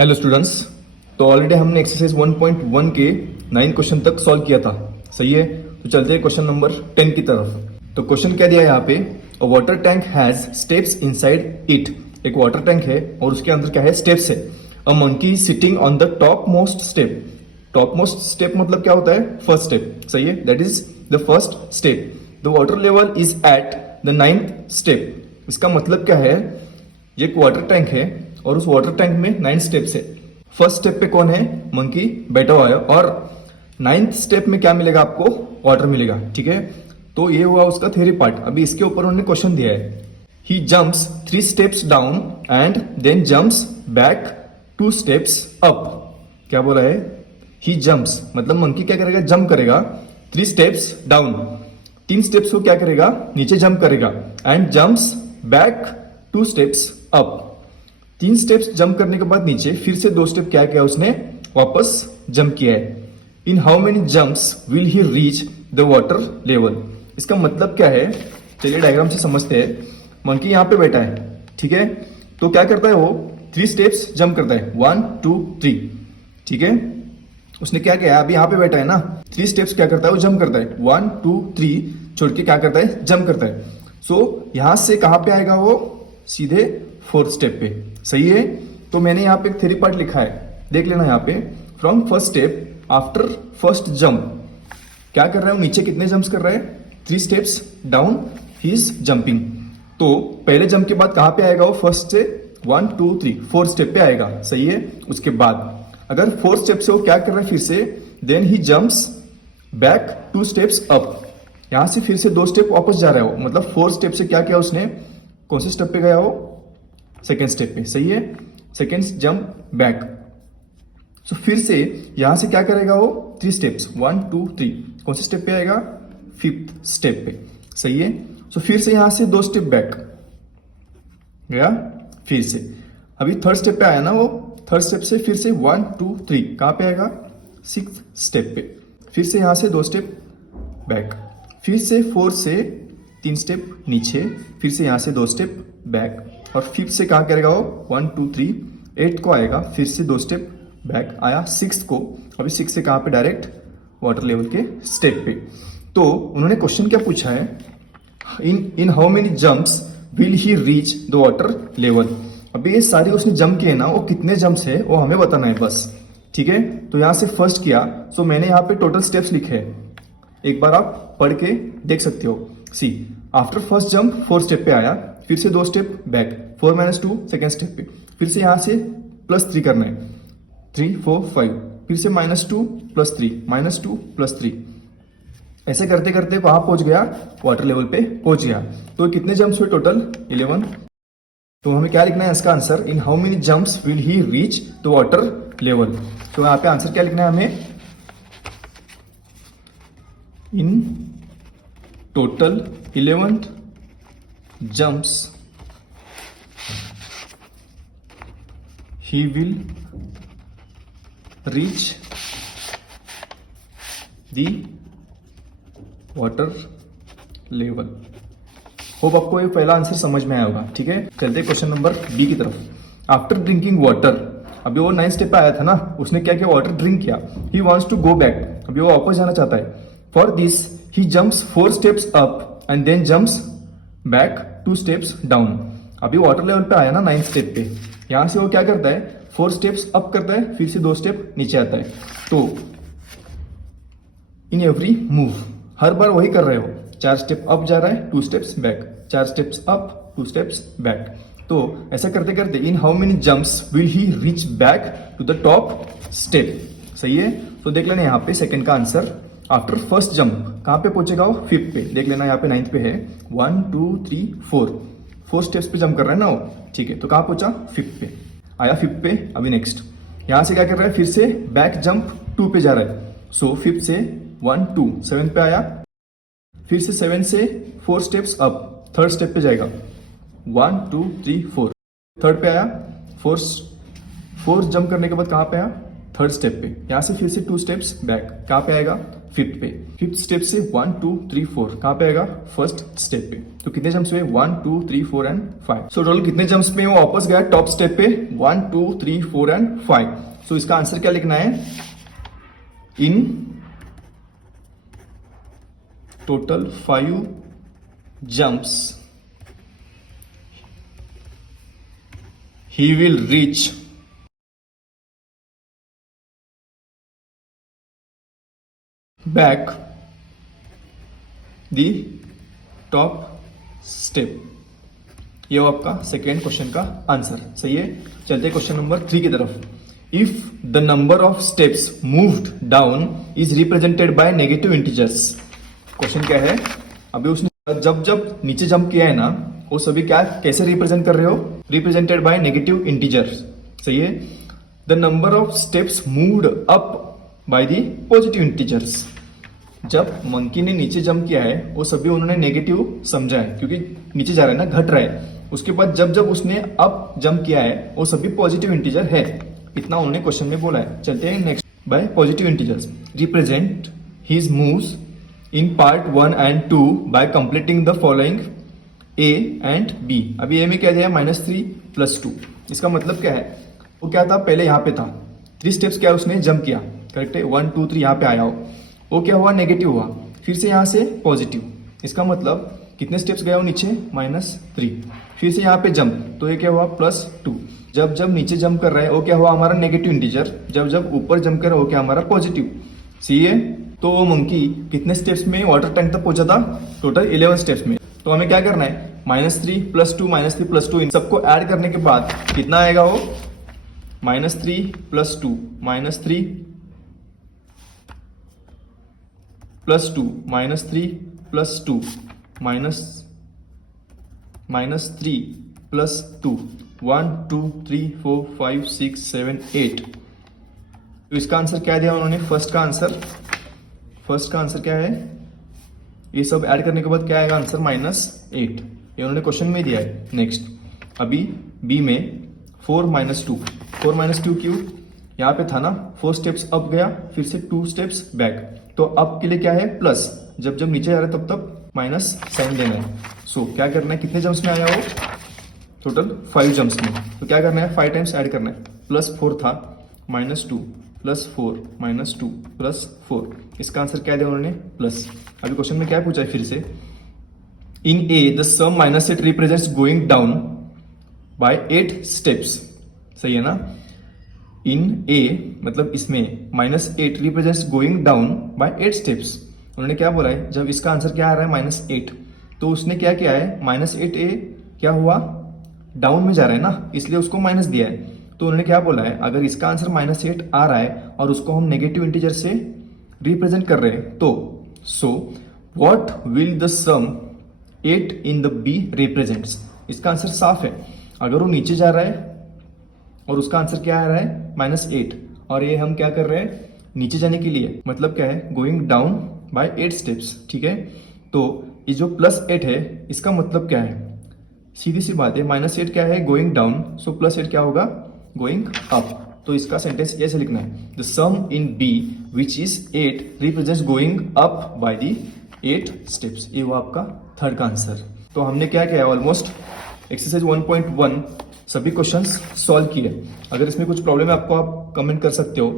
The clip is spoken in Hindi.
Hello students. तो ऑलरेडी हमने एक्सरसाइज 1.1 के 9 क्वेश्चन तक सॉल्व किया था। सही है, तो चलते हैं क्वेश्चन नंबर 10 की तरफ। तो क्वेश्चन क्या दिया है यहाँ पे, अ water tank has steps inside it. एक वाटर टैंक है और उसके अंदर क्या है, स्टेप्स है। A monkey sitting on the top most step. Top most step मतलब क्या होता है, फर्स्ट स्टेप। सही है, that is the first step. The water level is at the 9th step. इसका मतलब क्या है, ये एक वाटर टैंक है और उस वाटर टैंक में 9 स्टेप्स है। फर्स्ट स्टेप पे कौन है, मंकी बैठा हुआ है, और 9th स्टेप में क्या मिलेगा आपको, वाटर मिलेगा। ठीक है, तो ये हुआ उसका थ्योरी पार्ट। अभी इसके ऊपर उन्होंने क्वेश्चन दिया है, he jumps 3 steps down and then jumps back 2 steps up. क्या बोला है, ही जंप्स मतलब मंकी क्या करेगा, जंप करेगा 3 स्टेप्स डाउन, 3 स्टेप्स को क्या करेगा, नीचे जंप करेगा, and jumps back 2 steps up. 3 steps jump करने के बाद नीचे, फिर से 2 स्टेप क्या किया उसने, वापस जंप किया है। इन how many jumps will he reach the water level. इसका मतलब क्या है, चलिए डायग्राम से समझते हैं। मंकी यहाँ पे बैठा है, ठीक है, तो क्या करता है वो 3 स्टेप्स जंप करता है, 1 2 3। ठीक है, उसने क्या किया, अभी यहाँ पे बैठा है ना, 3 स्टेप्स क्या करता है, वो जंप करता है, 1 2 3 छोड़ के क्या करता है, जंप करता है। सो यहां से कहां पे आएगा वो, सीधे 4th स्टेप पे। सही है, तो मैंने यहाँ पे एक थ्योरी पार्ट लिखा है, देख लेना यहाँ पे। From first step after first jump क्या कर रहा है, नीचे कितने जंप्स कर रहा है, 3 steps down he is jumping. तो पहले जंप के बाद कहां पे आएगा वो, फर्स्ट से 1 2 3 4th स्टेप पे आएगा। सही है, उसके बाद अगर 4th स्टेप से वो क्या कर रहा है, फिर से then he jumps back 2 steps up. यहां से फिर से 2 स्टेप वापस जा रहा है वो, मतलब 4th स्टेप से क्या किया उसने, कौन से स्टेप पे गया वो, 2nd स्टेप पे। सही है, 2nd जंप बैक। सो फिर से यहां से क्या करेगा वो, 3 स्टेप्स 1 2 3, कौन से स्टेप पे आएगा, 5th स्टेप पे। सही है, सो फिर से यहां से 2 स्टेप बैक गया, फिर से अभी 3rd स्टेप पे आया ना वो, 3rd स्टेप से फिर से 1 2 3 कहां पे आएगा, 6th स्टेप पे। फिर से यहां से 2 स्टेप बैक, फिर से 4 से 3 स्टेप नीचे, फिर से यहां से 2 स्टेप बैक, और 5th से कहां करेगा वो, 1 2 3 8 को आएगा, फिर से 2 स्टेप बैक आया 6th को। अभी 6 से कहां पे, डायरेक्ट वाटर लेवल के स्टेप पे। तो उन्होंने क्वेश्चन क्या पूछा है, इन how many jumps will he reach the water level. अभी ये सारे उसने जंप किए ना, वो कितने जंप्स है वो हमें बताना है बस। ठीक है, तो यहां से फर्स्ट किया, सो मैंने यहाँ पे टोटल स्टेप्स लिखे हैं, एक बार आप पढ़ के देख सकते हो। See after first jump 4th step पे आया, फिर से 2 स्टेप बैक, 4 - 2 2nd स्टेप पे, फिर से यहां से +3 करना है, 3 4 5, फिर से -2 +3 -2 +3, ऐसे करते करते वहां पहुंच गया, वाटर लेवल पे पहुंच गया। तो कितने जंप्स हुए टोटल, 11। तो हमें क्या लिखना है इसका answer, in how many jumps will he reach the water level. तो यहाँ पे आंसर क्या लिखना है हमें, in total 11 jumps he will reach the water level। Hope आपको ये पहला आंसर समझ में आया होगा। ठीक है, चलते क्वेश्चन नंबर बी की तरफ। आफ्टर ड्रिंकिंग वाटर, अभी वो 9th स्टेप पे आया था ना, उसने क्या किया, वाटर ड्रिंक किया। He wants to go back, अभी वो वापस जाना चाहता है। For this he jumps 4 steps up and then jumps back 2 steps down. अभी वाटर लेवल पे आया ना 9th स्टेप पे, यहां से वो क्या करता है, 4 स्टेप्स अप करता है, फिर से 2 स्टेप नीचे आता है। तो इन एवरी मूव, हर बार वही कर रहे हो, 4 स्टेप अप जा रहा है, 2 steps back, 4 steps up 2 steps back. तो ऐसा करते करते in how many jumps will he reach back to the top step. सही है, तो देख लेना यहाँ पे सेकंड का आंसर, आफ्टर फर्स्ट जंप कहां पे पहुंचेगा वो, 5th पे। देख लेना यहाँ पे 9th पे है, 1 2 3 4 स्टेप्स पे जंप कर रहा है ना वो। ठीक है, तो कहां पहुंचा, 5th पे आया, 5th पे। अभी नेक्स्ट यहां से क्या कर रहा है, फिर से बैक जंप 2 पे जा रहा है। सो 5th से 1 2 7th पे आया, फिर से 7 से 4 स्टेप्स अप, 3rd स्टेप पे जाएगा, 1 2 3 4, 3rd पे आया, 4 जंप करने के बाद कहां पे आया, 3rd स्टेप पे। यहां से फिर से 2 स्टेप्स बैक, कहां पे आएगा, फिफ्थ पे। फिफ्थ स्टेप से 1 2 3 4 कहाँ पे आएगा? फर्स्ट स्टेप पे। तो कितने जंप्स हुए? 1 2 3 4 एंड 5। सो टोटल कितने जंप्स में वो वापस गया टॉप स्टेप पे? 1 2 3 4 एंड 5। सो इसका आंसर क्या लिखना है? In total 5 jumps he will reach back the top step। ये वो आपका सेकेंड क्वेश्चन का आंसर। सही है। चलते हैं क्वेश्चन नंबर 3 की तरफ। If the number of steps moved down is represented by negative integers. Question क्या है? अभी उसने जब जब नीचे जंप किया है ना, वो सभी क्या कैसे रिप्रेजेंट कर रहे हो? Represented by negative integers. सही है। The number of steps moved up by the positive integers. जब मंकी ने नीचे जंप किया है वो सभी उन्होंने नेगेटिव समझा है, क्योंकि नीचे जा रहा है ना, घट रहा है। उसके बाद जब जब उसने अप जंप किया है वो सभी पॉजिटिव इंटीजर है। इतना उन्होंने क्वेश्चन में बोला है। चलते हैं next. Bye positive integers represent his moves in part 1 and 2 by completing the following A and B। अभी A में क्या दिया है? -3 + 2। इसका मतलब क्या है? वो क्या था? पहले यहाँ पे था 3 स्टेप्स क्या उसने जंप किया, करेक्ट है। 1 2 3 यहाँ पे आया हो, वो क्या हुआ? नेगेटिव हुआ। फिर से यहाँ से पॉजिटिव। इसका मतलब कितने स्टेप्स गया वो नीचे? -3। फिर से यहाँ पे जंप, तो ये क्या हुआ? +2। जब जब नीचे जंप कर रहा है वो क्या हुआ? हमारा नेगेटिव इंटीजर। जब जब ऊपर जंप कर रहा है वो क्या? हमारा पॉजिटिव। सही है। तो वो मंकी कितने स्टेप्स में वाटर टैंक तक पहुंचा था? टोटल 11 स्टेप्स में। तो हमें क्या करना है? -3 + 2 -3 + 2 इन सबको ऐड करने के बाद कितना आएगा वो? -3 + 2 -3 + 2 -3 + 2 -3 + 2 1 2 3 4 5 6 7 8। तो इसका आंसर क्या दिया उन्होंने? फर्स्ट का आंसर क्या है? ये सब ऐड करने के बाद क्या आएगा आंसर? -8। ये उन्होंने क्वेश्चन में दिया है। नेक्स्ट अभी बी में 4 - 2 क्यों? यहाँ पे था ना 4 स्टेप्स अप गया, फिर से 2 स्टेप्स बैक। तो अप के लिए क्या है? प्लस। जब जब नीचे जा रहा है तब तक माइनस साइन देना है। सो क्या करना है? कितने जम्प्स में आया वो? टोटल 5 जम्प्स में। तो क्या करना है? 5 टाइम्स ऐड करना है। +4 था, -2 +4 -2 +4। इसका आंसर क्या दिया उन्होंने? प्लस। अभी क्वेश्चन में क्या पूछा है फिर से? In a the sum -8 represents going down by 8 steps. सही है ना? इन ए मतलब इसमें -8 represents going down by 8 steps. उन्होंने क्या बोला है? जब इसका आंसर क्या आ रहा है? -8, तो उसने क्या किया है? -8 ए क्या हुआ? डाउन में जा रहा है ना, इसलिए उसको माइनस दिया है। तो उन्होंने क्या बोला है? अगर इसका आंसर -8 आ रहा है और उसको हम नेगेटिव इंटीजर से रिप्रेजेंट कर रहे हैं, तो so what will the sum 8 in the B represents. इसका आंसर साफ है। अगर वो नीचे जा रहा है और उसका आंसर क्या आ रहा है? -8, और ये हम क्या कर रहे हैं? नीचे जाने के लिए मतलब क्या है? Going down by 8 steps. ठीक है। तो ये जो +8 है इसका मतलब क्या है? सीधी सी बात है, -8 क्या है? Going down. सो +8 क्या होगा? Going up. तो इसका सेंटेंस ऐसे लिखना है, the sum in B which is 8 represents going up by the 8 steps. ये वो आपका थर्ड का आंसर। तो हमने क्या किया? ऑलमोस्ट एक्सरसाइज 1.1 सभी क्वेश्चंस सॉल्व किए। अगर इसमें कुछ प्रॉब्लम है आपको, आप कमेंट कर सकते हो।